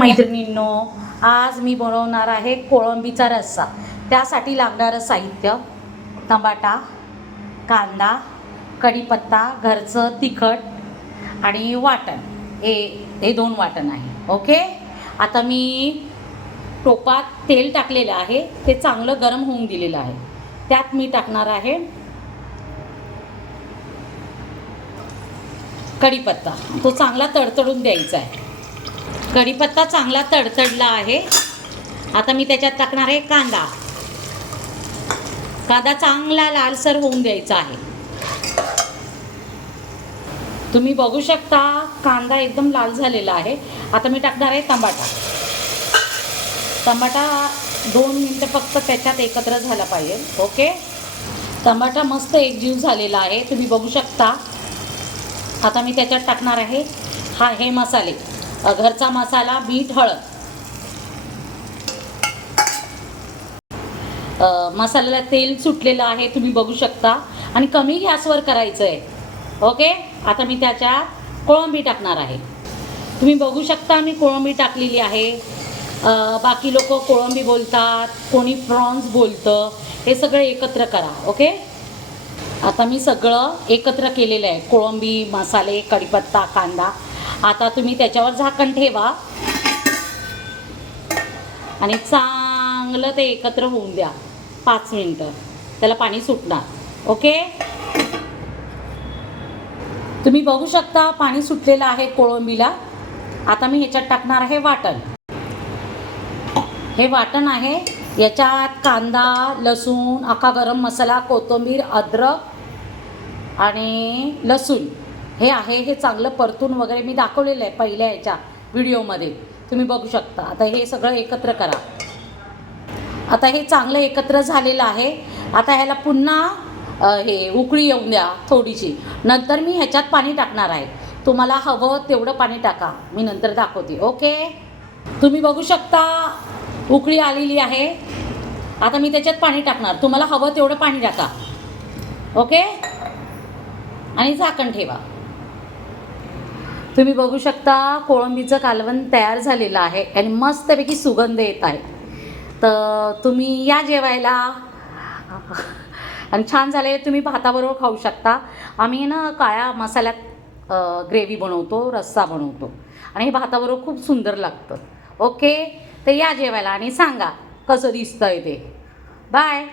मैत्रिणींनो, आज मी बनवणार आहे कोळंबीचा रस्सा. त्यासाठी लागणारं साहित्य: टमाटा, कांदा, कढीपत्ता, घरचं तिखट आणि वाटण. हे 2 वाटण आहे. ओके. आता मी टोपात तेल टाकलेलं आहे, ते चांगलं गरम होऊन दिलेलं आहे. त्यात मी टाकणार आहे कढीपत्ता. तो चांगला तडतडून द्यायचा आहे. कढीपत्ता चांगला तडतडला आहे. आता मी त्याच्यात टाकणार आहे कांदा. कांदा चांगला लालसर होऊन द्यायचा आहे. तुम्ही बघू शकता कांदा एकदम लाल झालेला आहे. आता मी टाकणार आहे टमाटा. टमाटा 2 मिनटं फक्त त्याच्यात एकत्र झाला पाहिजे. ओके. टमाटा मस्त एकजीव झालेला आहे, तुम्ही बघू शकता. आता मी त्याच्यात टाकणार आहे हे मसाले: घरचा मसाला, मीठ, हळद. मसाल्याला तेल सुटलेलं आहे, तुम्ही बघू शकता. आणि कमी गॅसवर करायचं आहे. ओके. आता मी त्याच्यात कोळंबी टाकणार आहे. तुम्ही बघू शकता मी कोळंबी टाकलेली आहे. बाकी लोक कोळंबी बोलतात, कोणी प्रॉन्स बोलतं. हे सगळं एकत्र करा. ओके. आता मी सगळं एकत्र केलेलं आहे: कोळंबी, मसाले, कढीपत्ता, कांदा. आता तुम्ही त्याच्यावर झाकण ठेवा आणि चांगलं ते एकत्र होऊन द्या 5 मिनटं. त्याला पाणी सुटणार. ओके. तुम्ही बघू शकता पाणी सुटलेलं आहे कोळंबीला. आता मी ह्याच्यात टाकणार आहे वाटण. हे वाटण आहे. याच्यात कांदा, लसूण, अख्खा गरम मसाला, कोथिंबीर, अद्रक आणि लसूण हे आहे. हे चांगलं परतून वगैरे मी दाखवलेलं आहे पहिल्या ह्याच्या व्हिडिओमध्ये, तुम्ही बघू शकता. आता हे सगळं एकत्र करा. आता हे चांगलं एकत्र झालेलं आहे. आता ह्याला पुन्हा हे उकळी येऊन द्या थोडीशी. नंतर मी ह्याच्यात पाणी टाकणार आहे. तुम्हाला हवं तेवढं पाणी टाका, मी नंतर दाखवते. ओके. तुम्ही बघू शकता उकळी आलेली आहे. आता मी त्याच्यात पाणी टाकणार. तुम्हाला हवं तेवढं पाणी टाका. ओके. आणि झाकण ठेवा. तुम्ही बघू शकता कोळंबीचं कालवण तयार झालेलं आहे आणि मस्तपैकी सुगंध येत आहे. तर तुम्ही या जेवायला. आणि छान झाले. तुम्ही भाताबरोबर खाऊ शकता. आम्ही ना काळ्या मसाल्यात ग्रेव्ही बनवतो, रस्सा बनवतो आणि हे भाताबरोबर खूप सुंदर लागतं. ओके. तर या जेवायला आणि सांगा कसं दिसतंय ते. बाय.